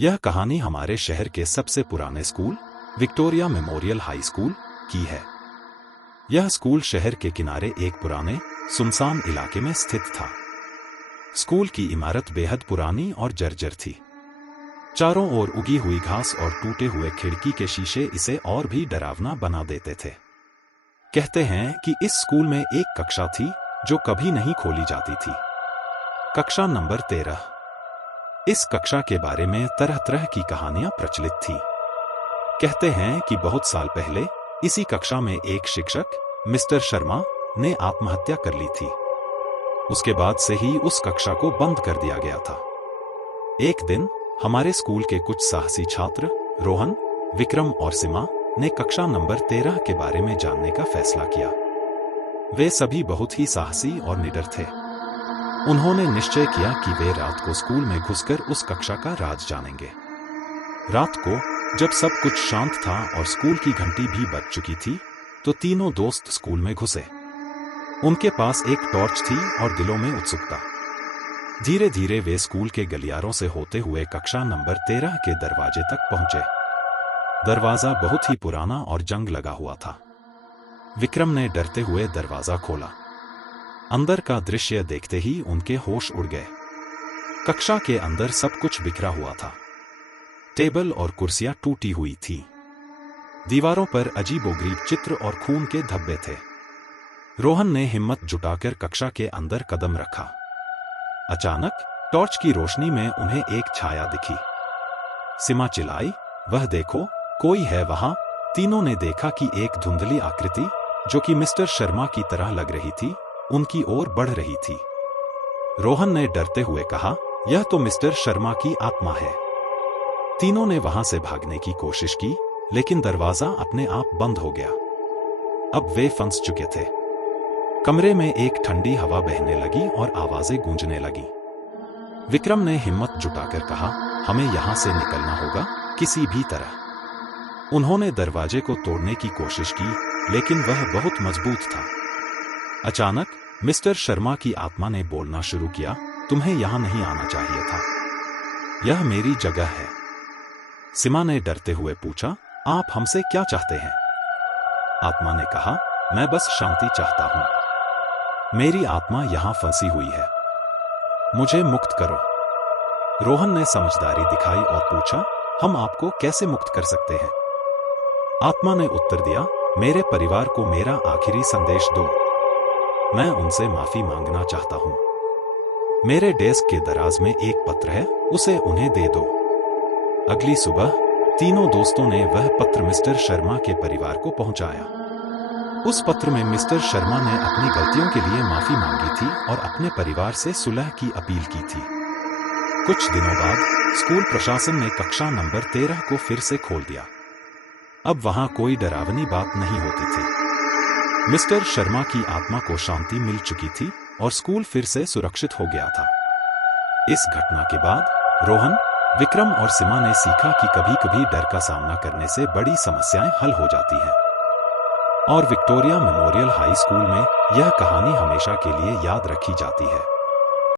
यह कहानी हमारे शहर के सबसे पुराने school Victoria memorial high school की है। यह स्कूल शहर के किनारे एक पुराने सुनसान इलाके में स्थित था। स्कूल की इमारत बेहद पुरानी और जर्जर थी। चारों ओर उगी हुई घास और टूटे हुए खिड़की के शीशे इसे और भी डरावना बना देते थे। कहते हैं कि इस स्कूल में एक कक्षा थी जो कभी नहीं खोली जाती थी। कक्षा नंबर 13। इस कक्षा के बारे में तरह तरह की कहानियां प्रचलित थी। कहते हैं कि बहुत साल पहले इसी कक्षा में एक शिक्षक मिस्टर शर्मा ने आत्महत्या कर ली थी। उसके बाद से ही उस कक्षा को बंद कर दिया गया था। एक दिन हमारे स्कूल के कुछ साहसी छात्र रोहन, विक्रम और सीमा ने कक्षा नंबर 13 के बारे में जानने का फैसला किया। वे सभी बहुत ही साहसी और निडर थे। उन्होंने निश्चय किया कि वे रात को स्कूल में घुसकर उस कक्षा का राज जानेंगे। रात को जब सब कुछ शांत था और स्कूल की घंटी भी बज चुकी थी, तो तीनों दोस्त स्कूल में घुसे। उनके पास एक टॉर्च थी और दिलों में उत्सुकता। धीरे धीरे वे स्कूल के गलियारों से होते हुए कक्षा नंबर 13 के दरवाजे तक पहुंचे। दरवाजा बहुत ही पुराना और जंग लगा हुआ था। विक्रम ने डरते हुए दरवाजा खोला। अंदर का दृश्य देखते ही उनके होश उड़ गए। कक्षा के अंदर सब कुछ बिखरा हुआ था। टेबल और कुर्सियां टूटी हुई थी। दीवारों पर अजीबोगरीब चित्र और खून के धब्बे थे। रोहन ने हिम्मत जुटाकर कक्षा के अंदर कदम रखा। अचानक टॉर्च की रोशनी में उन्हें एक छाया दिखी। सीमा चिल्लाई, वह देखो, कोई है वहां। तीनों ने देखा कि एक धुंधली आकृति जो कि मिस्टर शर्मा की तरह लग रही थी, उनकी ओर बढ़ रही थी। रोहन ने डरते हुए कहा, यह तो मिस्टर शर्मा की आत्मा है। तीनों ने वहां से भागने की कोशिश की, लेकिन दरवाजा अपने आप बंद हो गया। अब वे फंस चुके थे। कमरे में एक ठंडी हवा बहने लगी और आवाजें गूंजने लगी। विक्रम ने हिम्मत जुटाकर कहा, हमें यहां से निकलना होगा किसी भी तरह। उन्होंने दरवाजे को तोड़ने की कोशिश की, लेकिन वह बहुत मजबूत था। अचानक मिस्टर शर्मा की आत्मा ने बोलना शुरू किया, तुम्हें यहां नहीं आना चाहिए था। यह मेरी जगह है। सीमा ने डरते हुए पूछा, आप हमसे क्या चाहते हैं? आत्मा ने कहा, मैं बस शांति चाहता हूं। मेरी आत्मा यहां फंसी हुई है। मुझे मुक्त करो। रोहन ने समझदारी दिखाई और पूछा, हम आपको कैसे मुक्त कर सकते हैं? आत्मा ने उत्तर दिया, मेरे परिवार को मेरा आखिरी संदेश दो। मैं उनसे माफी मांगना चाहता हूं। मेरे डेस्क के दराज में एक पत्र है, उसे उन्हें दे दो। अगली सुबह तीनों दोस्तों ने वह पत्र मिस्टर शर्मा के परिवार को पहुंचाया। उस पत्र में मिस्टर शर्मा ने अपनी गलतियों के लिए माफी मांगी थी और अपने परिवार से सुलह की अपील की थी। कुछ दिनों बाद स्कूल प्रशासन ने कक्षा नंबर 13 को फिर से खोल दिया। अब वहां कोई डरावनी बात नहीं होती थी। मिस्टर शर्मा की आत्मा को शांति मिल चुकी थी और स्कूल फिर से सुरक्षित हो गया था। इस घटना के बाद रोहन, विक्रम और सीमा ने सीखा कि कभी-कभी डर का सामना करने से बड़ी समस्याएं हल हो जाती हैं। और विक्टोरिया मेमोरियल हाई स्कूल में यह कहानी हमेशा के लिए याद रखी जाती है।